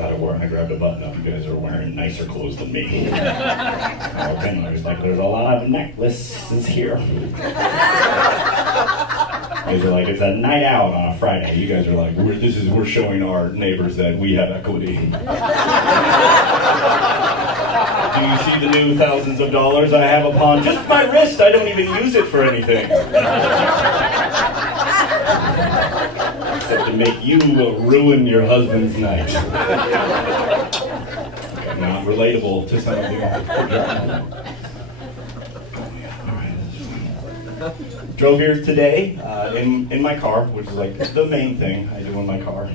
I grabbed a button up. You guys are wearing nicer clothes than me. And I was like, there's a lot of necklaces here. You guys are like, it's a night out on a Friday. You guys are like, we're showing our neighbors that we have equity. Do you see the new thousands of dollars I have upon just my wrist? I don't even use it for anything. Except to make you ruin your husband's night. Not relatable to some of you. Drove here today in my car, which is like the main thing I do in my car.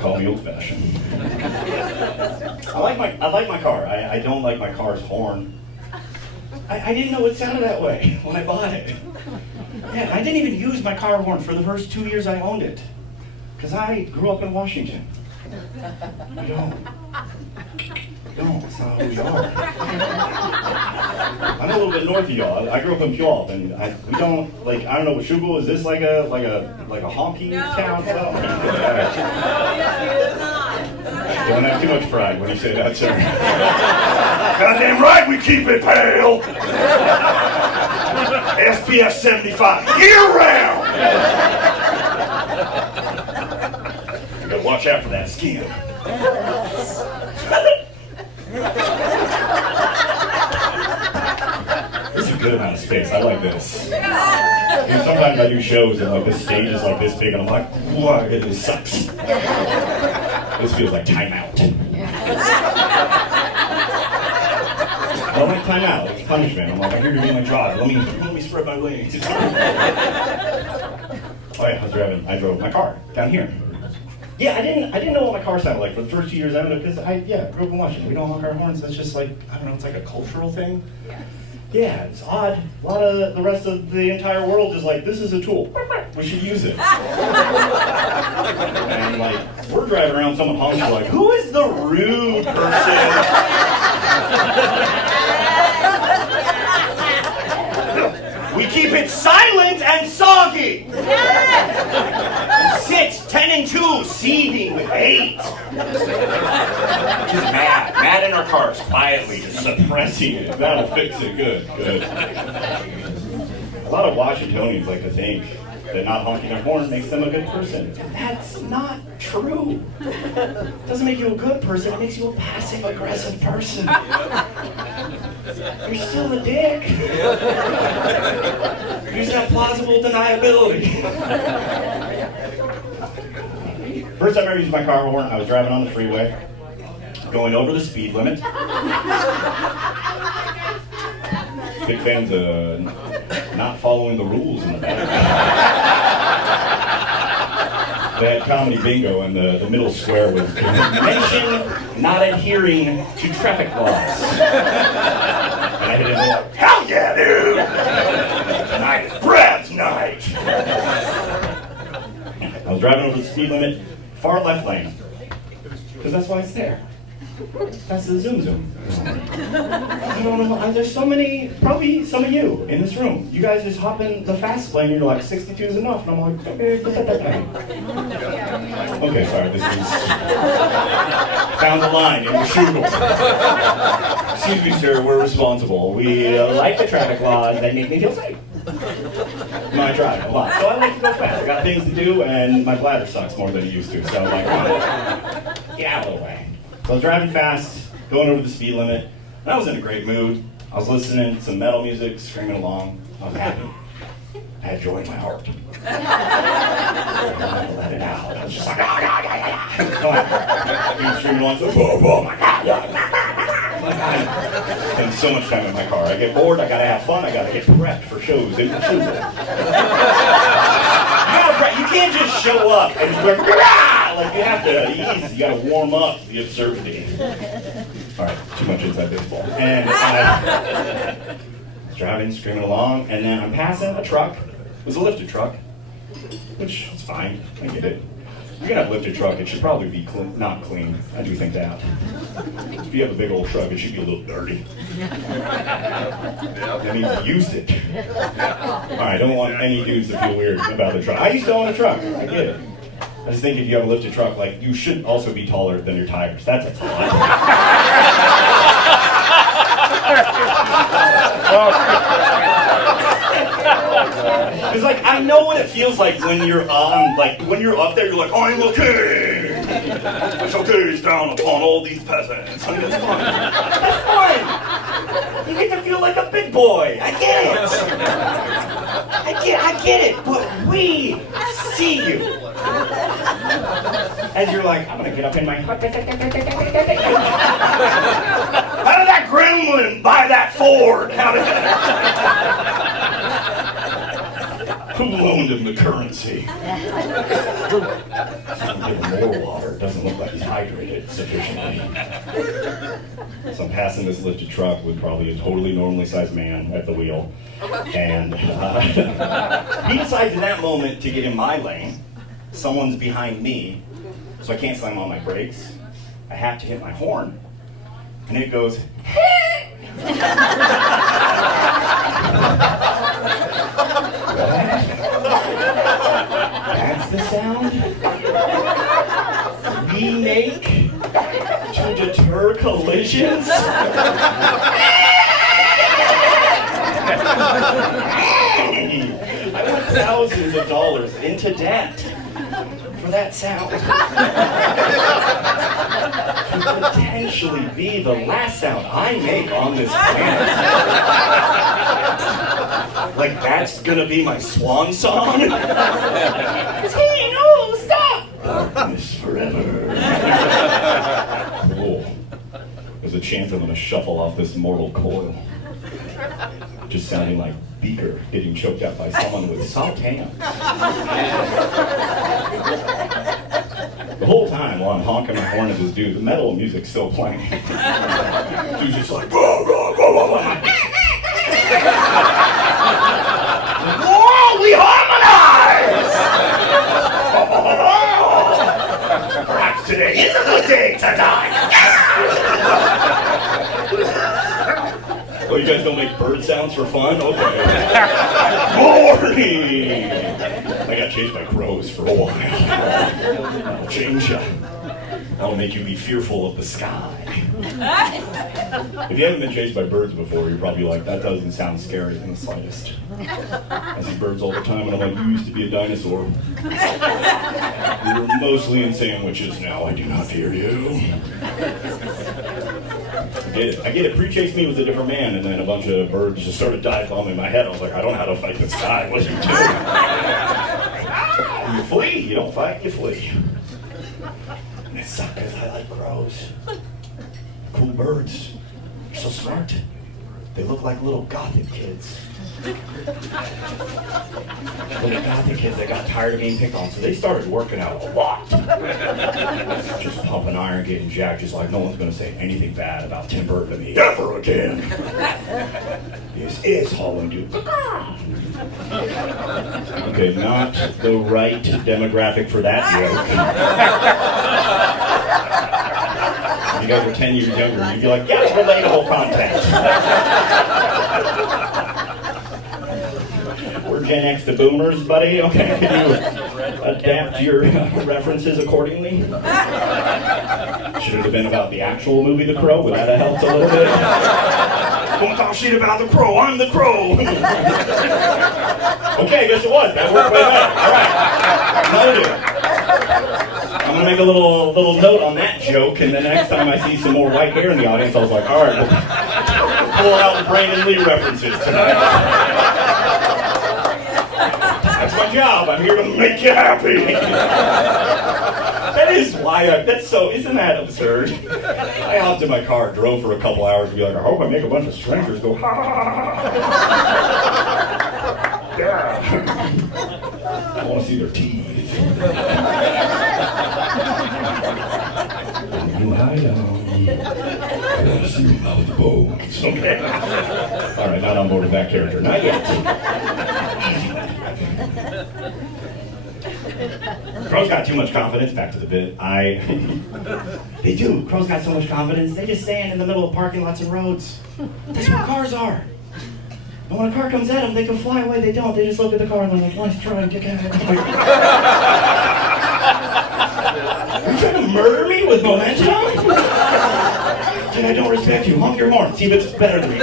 Call me old-fashioned. I like my car. I don't like my car's horn. I didn't know it sounded that way when I bought it. Yeah, I didn't even use my car horn for the first 2 years I owned it. Because I grew up in Washington. We don't. That's not who we are. I'm a little bit north of y'all. I grew up in Puyallup, and we don't, like, I don't know, Washougal, is this like a honky town? Well, don't have too much pride when you say that, sir. Goddamn right we keep it pale! SPF 75, year round! You gotta watch out for that skin. This is a good amount of space. I like this. You know, sometimes I do shows and like this stage is like this big and I'm like, what? It sucks. This feels like timeout. I don't like timeout. It's punishment. I'm like, I'm here to do my job. Let me spread my wings. Oh yeah, I drove my car down here. Yeah, I didn't know what my car sounded like for the first 2 years I owned it because I grew up in Washington. We don't honk our horns. That's just like, I don't know, it's like a cultural thing. Yeah, it's odd. A lot of the rest of the entire world is like, this is a tool. We should use it. And like, we're driving around, someone honks, we're like, who is the rude person? We keep it silent and soggy. Sit 10 and 2, seething with hate. Just mad in our cars, quietly, just suppressing it. That'll fix it. Good. A lot of Washingtonians like to think that not honking their horn makes them a good person. That's not true. It doesn't make you a good person, it makes you a passive-aggressive person. You're still a dick. You just have plausible deniability. First time I used my car horn, I was driving on the freeway, going over the speed limit. Big fans of not following the rules in the back. They had comedy bingo, and the middle square was mention not adhering to traffic laws. And I hit it like, hell yeah, dude! Tonight is Brad's night! I was driving over the speed limit, far left lane, because that's why it's there. That's the zoom. I don't know, there's so many, probably some of you in this room. You guys just hop in the fast lane and you're like, 62 is enough. And I'm like, okay, sorry, this is found the line in Washougal. Excuse me, sir, we're responsible. We like the traffic laws, they make me feel safe. No, I drive a lot, so I like to go fast. I got things to do, and my bladder sucks more than it used to, so I'm like, get out of the way. So I was driving fast, going over the speed limit, and I was in a great mood. I was listening to some metal music, screaming along. I was happy. I had joy in my heart. I wanted to let it out. I was just like, I'm screaming along, so, oh my God. I spend so much time in my car. I get bored, I gotta have fun, I gotta get prepped for shows in Washougal. You can't just show up and just go, like you have to ease, you gotta warm up the absurdity. Alright, too much inside baseball. And I was driving, screaming along, and then I'm passing a truck. It was a lifted truck, which is fine, I get it. If you're gonna have a lifted truck, it should probably be not clean. I do think that. If you have a big old truck, it should be a little dirty. I need to use it. Alright, I don't want any dudes to feel weird about the truck. I used to own a truck, I get it. I just think if you have a lifted truck, like, you should also be taller than your tires. That's a thought. It's like, I know what it feels like when you're on, like, when you're up there, you're like, I'm okay. I shall gaze down upon all these peasants. I mean, it's fun. That's fun. You get to feel like a big boy. I get it. I get it. But we see you. As you're like, I'm gonna get up in my... How did that gremlin buy that Ford? How did that... Who loaned him the currency? Give him more water. It doesn't look like he's hydrated sufficiently. So I'm passing this lifted truck with probably a totally normally sized man at the wheel. And he decides in that moment to get in my lane. Someone's behind me, so I can't slam on my brakes. I have to hit my horn, and it goes, That's the sound we make to deter collisions? I put thousands of dollars into debt for that sound. Could potentially be the last sound I make on this planet. Like, that's gonna be my swan song? Hey, no, stop! Darkness forever. Cool. There's a chance I'm gonna shuffle off this mortal coil. Just sounding like Beaker getting choked out by someone with soft hands. The whole time while I'm honking my horn at this dude, the metal music's still playing. Dude's just like, whoa, whoa, whoa, whoa, whoa. Whoa, we harmonize! Perhaps today is a good day to die. Oh, you guys don't make bird sounds for fun? Okay. Morning! I got chased by crows for a while. I'll change you. That'll make you be fearful of the sky. If you haven't been chased by birds before, you're probably like, that doesn't sound scary in the slightest. I see birds all the time, and I'm like, you used to be a dinosaur. You're mostly in sandwiches now. I do not fear you. I get it. Pre-chased me was a different man, and then a bunch of birds just started dive bombing my head. I was like, I don't know how to fight this guy. What do you do? You flee. You don't fight, you flee. And it sucks because I like crows. Cool birds. They're so smart. They look like little gothic kids. Little gothic kids that got tired of being picked on, so they started working out a lot. Just pumping iron, getting jacked, just like no one's going to say anything bad about Tim Burton to me ever again. This is Holland Dude. Okay, not the right demographic for that joke. If you guys were 10 years younger, you'd be like, yeah, it's relatable content. We're Gen X to boomers, buddy. Okay, can you adapt your references accordingly? Should it have been about the actual movie The Crow? Would that have helped a little bit? Don't talk shit about The Crow. I'm The Crow. Okay, I guess it was. That worked way better. All right. I'm gonna make a little note on that joke, and the next time I see some more white hair in the audience, I was like, all right, we'll pull out the Brandon Lee references tonight. That's my job. I'm here to make you happy. That is why isn't that absurd? I hopped in my car, drove for a couple hours, and be like, I hope I make a bunch of strangers go, ha ha ha ha. Yeah. I want to see their teeth. You lie down. I want to see them mouth bones. Okay. All right, not on board with that character. Not yet. Crows got too much confidence. Back to the bit. They do. Crows got so much confidence. They just stand in the middle of parking lots and roads. That's where cars are. And when a car comes at them, they can fly away. They don't. They just look at the car and they're like, nice try, get out of here. murder me with momentum? Dude, I don't respect you. Honk your horn. See if it's better than me.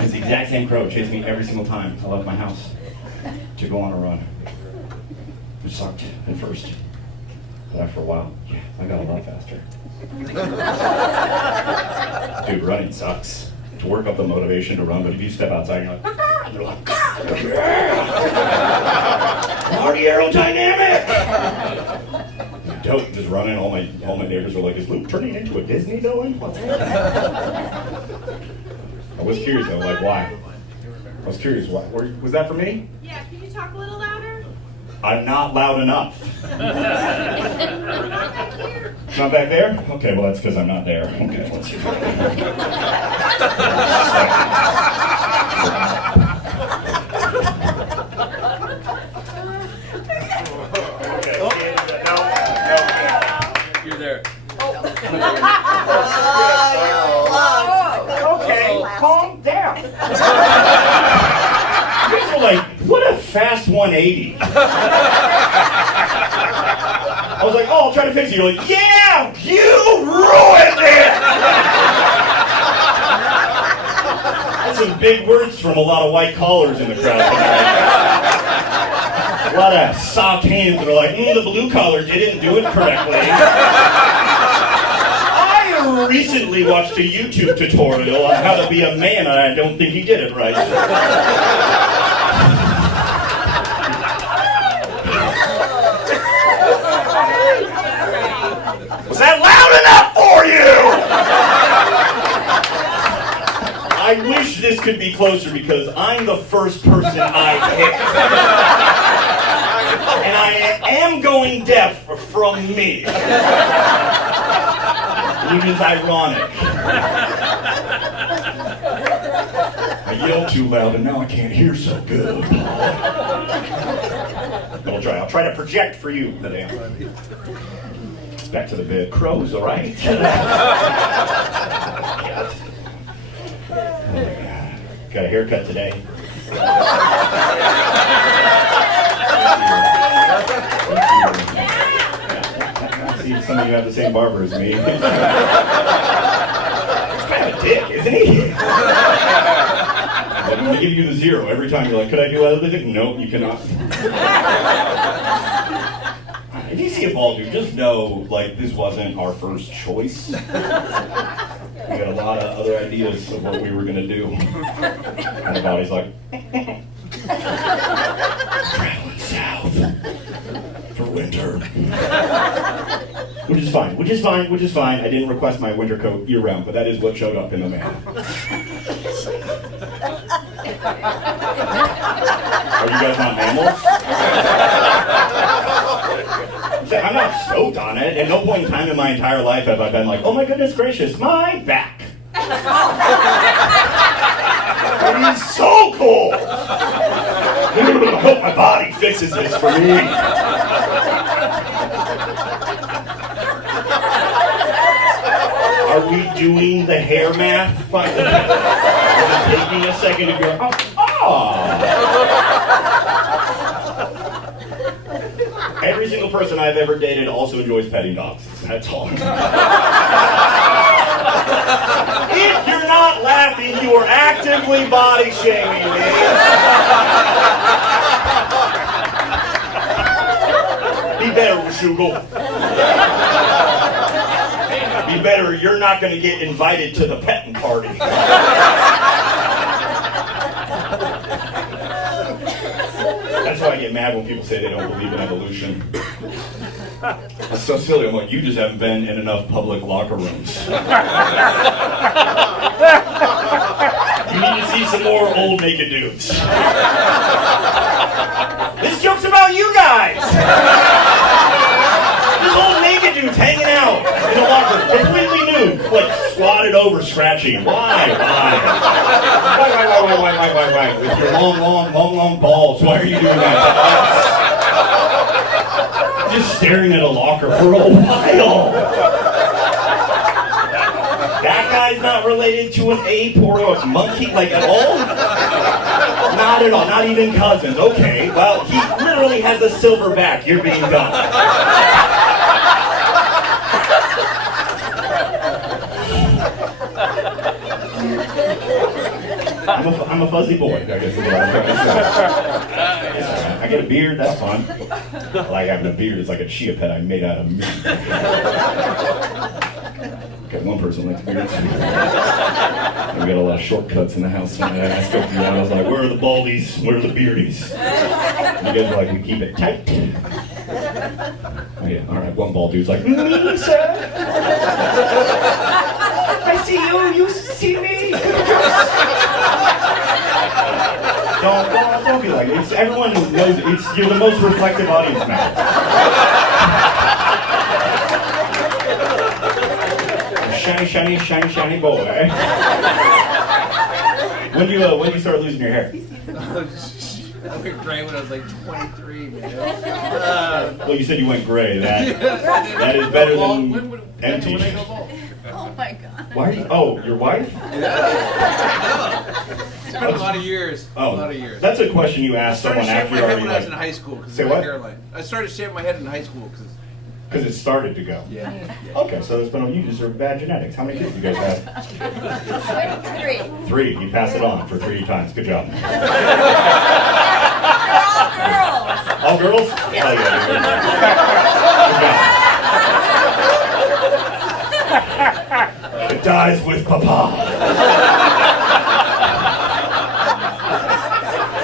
It's the exact same crow chasing me every single time I left my house to go on a run. It sucked at first, but after a while, yeah, I got a lot faster. Dude, running sucks. To work up the motivation to run, but if you step outside and you're like, Marty aerodynamic! Dope, just running. All my neighbors were like, is Luke turning into a Disney villain? What's happening? I was curious though, like why? I was curious why. Was that for me? Yeah, can you talk a little louder? I'm not loud enough. Not back here. Not back there? Okay, well that's because I'm not there. Okay, let's see. You're there. Okay, calm down. You guys were like, what a fast 180. I was like, oh, I'll try to fix it. You're like, yeah, you ruined it! That's some big words from a lot of white collars in the crowd tonight. A lot of soft hands that are like, the blue collar didn't do it correctly. I recently watched a YouTube tutorial on how to be a man, and I don't think he did it right. Was that loud enough for you? I wish this could be closer because I'm the first person I picked. And I am going deaf from me. Which is ironic. I yelled too loud and now I can't hear so good. But I'll try to project for you today. Back to the bed. Crows, all right? Oh my God. Got a haircut today. See, some of you have the same barber as me. He's kind of a dick, isn't he? I'm going to give you the 0 every time. You're like, could I do other things? No, you cannot. If you see a bald dude, just know, like, this wasn't our first choice. We got a lot of other ideas of what we were going to do. And the body's like, traveling south for winter. Which is fine. I didn't request my winter coat year-round, but that is what showed up in the mail. Are you guys not mammals? I'm not stoked on it. At no point in time in my entire life have I been like, oh my goodness gracious, my back. It is so cool. I hope my body fixes this for me. Are we doing the hair math finally? Is it taking a second to go, Every single person I've ever dated also enjoys petting dogs. That's all. If you're not laughing, you are actively body shaming me. Be better, Washougal. Be better, or you're not going to get invited to the petting party. That's why I get mad when people say they don't believe in evolution. It's so silly. I'm like, you just haven't been in enough public locker rooms. You need to see some more old naked dudes. This joke's about you guys! This old naked dude's hanging out in a locker room, completely nude, like squatted over, scratching. Why? With your long balls, why are you doing that to us? Just staring at a locker for a while. That guy's not related to an ape or a monkey, like at all? Not at all, not even cousins. Okay, well, he literally has a silver back. You're being dumb. I'm a fuzzy boy, I guess is what I'm trying to say. I get a beard, that's fun. I like having a beard. It's like a chia pet I made out of meat. Okay, one person likes beards. We got a lot of shortcuts in the house. And I scoped you out. I was like, where are the baldies? Where are the beardies? And you guys are like, we keep it tight. Oh yeah, all right. One bald dude's like, me, sir? I see you. You see me? Don't be like it. Everyone knows you're the most reflective audience now. Shiny boy. When do you start losing your hair? I went gray when I was like 23, man. Well, you said you went gray. That is better than empty. When I go bald. Oh my God. Why are you? Oh, your wife? It's been a lot of years. Oh, a lot of years. That's a question you I asked started someone shaving after my you head when I already was in like. high school because Say of my what? hairline. I started shaving my head in high school Because it started to go. yeah. Okay, so it's been you deserve bad genetics. How many kids do you guys have? 3. 3. You pass it on for 3 times. Good job. They're all girls. All girls? Oh yeah. Good job. It dies with Papa.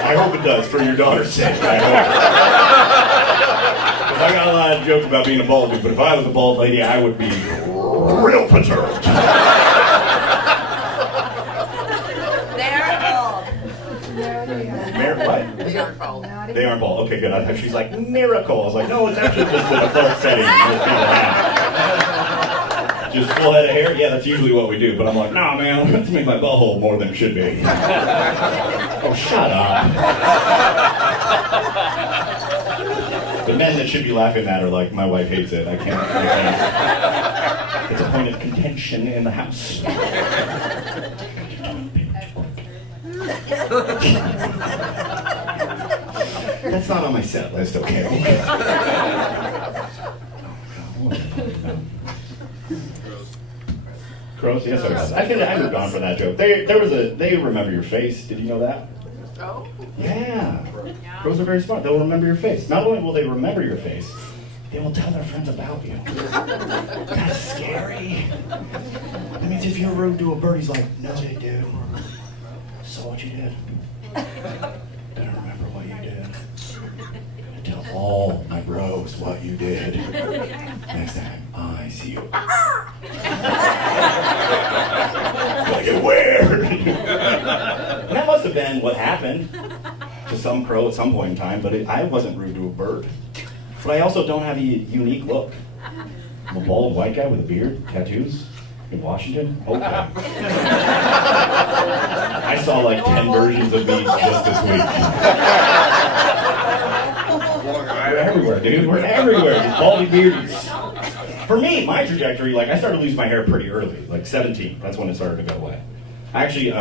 I hope it does for your daughter's sake. I hope. I got a lot of jokes about being a bald dude, but if I was a bald lady, I would be real perturbed. They're bald. What? They aren't bald. They aren't bald. Okay, good. I thought she's like, miracle. I was like, no, it's actually just a default setting. Most people have. Just full head of hair? Yeah, that's usually what we do. But I'm like, nah, man, let's make my butthole more than it should be. Oh, shut up. The men that should be laughing at are like, my wife hates it. I can't. It's a point of contention in the house. That's not on my set list, okay? Crows? Yes, I was. I moved on for that joke. They remember your face. Did you know that? Oh? Yeah. Crows are very smart. They'll remember your face. Not only will they remember your face, they will tell their friends about you. That's scary. That means if you're rude to a bird, he's like, no, they do. Saw what you did. Better remember what you did. Tell all my bros what you did. Next time I see you. Like it weird. And that must have been what happened to some crow at some point in time, but I wasn't rude to a bird. But I also don't have a unique look. I'm a bald white guy with a beard, tattoos, in Washington. Okay. I saw like 10 versions of me just this week. We're everywhere, dude. We're everywhere. These baldy beardies. For me, my trajectory, like I started losing my hair pretty early, like 17. That's when it started to go away. I actually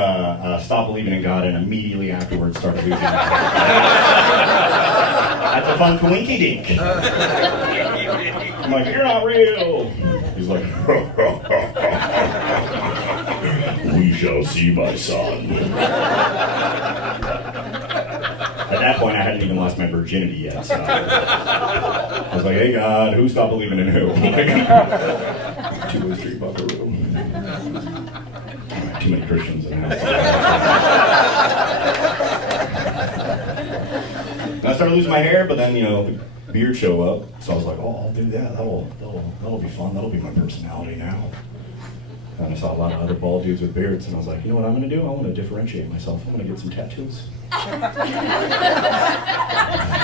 stopped believing in God and immediately afterwards started losing my hair. That's a fun coinky dink. I'm like, you're not real. He's like, we shall see, my son. At that point, I hadn't even lost my virginity yet, so I was like, hey God, who stopped believing in who? 2 Street Buckaroo. Too many Christians in the house. And I started losing my hair, but then, the beard show up, so I was like, oh, I'll do that. That'll be fun. That'll be my personality now. And I saw a lot of other bald dudes with beards, and I was like, you know what I'm going to do? I want to differentiate myself. I'm going to get some tattoos. And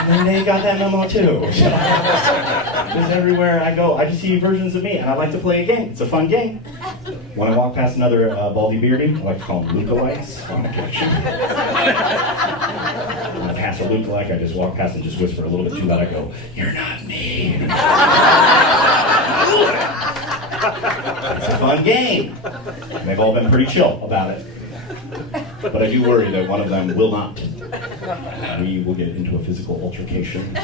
then they got that memo too. Because everywhere I go, I just see versions of me, and I like to play a game. It's a fun game. When I walk past another baldy beardy, I like to call them lookalikes. I'm gonna catch you. When I pass a lookalike, I just walk past and just whisper a little bit too loud. I go, "You're not me." It's a fun game. And they've all been pretty chill about it. But I do worry that one of them will not. We will get into a physical altercation,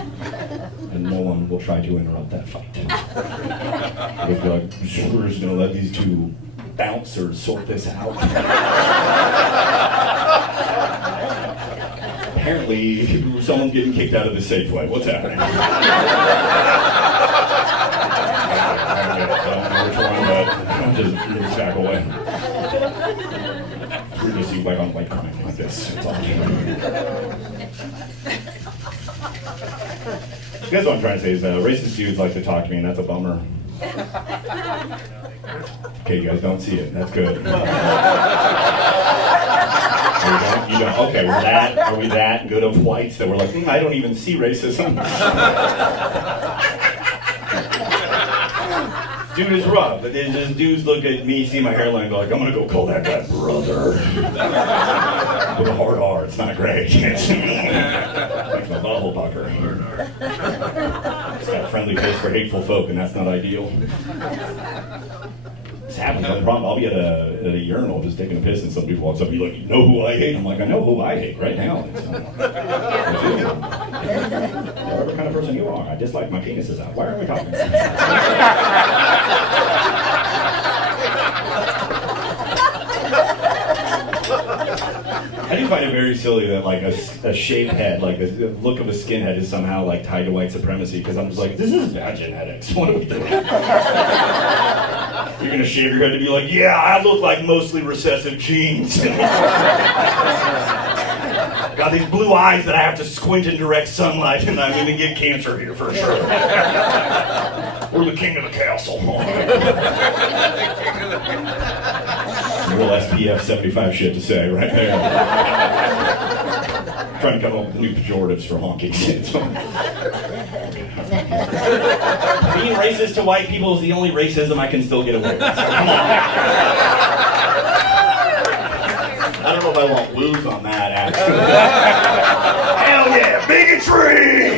and no one will try to interrupt that fight. We're just gonna let these two bouncers sort this out. Apparently, someone's getting kicked out of the Safeway. What's happening? I don't know which one, but I'm just back away. It's weird to see white on white crime like this. It's all you guys, what I'm trying to say is racist dudes like to talk to me, and that's a bummer. Okay, you guys don't see it. That's good. You don't? Okay, are we that good of whites that we're like, I don't even see racism? Dude is rough. Just dudes look at me, see my hairline, go like, I'm gonna go call that guy brother. With a hard R, it's not great. Makes my butthole pucker. It's got a friendly face for hateful folk, and that's not ideal. This happens, no problem. I'll be at a urinal just taking a piss, and some dude walks up and be like, you know who I hate? I'm like, I know who I hate right now. Whatever kind of person you are, I dislike my penis is out. Why are we talking? I do find it very silly that like a shaved head, like the look of a skinhead is somehow like tied to white supremacy, because I'm just like, this is bad genetics. What are we doing? You're gonna shave your head to be like, yeah, I look like mostly recessive genes. Got these blue eyes that I have to squint in direct sunlight, and I'm gonna get cancer here for sure. We're the king of the castle. Real SPF 75 shit to say right there. Trying to come up with new pejoratives for honking. Being racist to white people is the only racism I can still get away with. So come on. I don't know if I want blues on that, actually. Hell yeah, bigotry!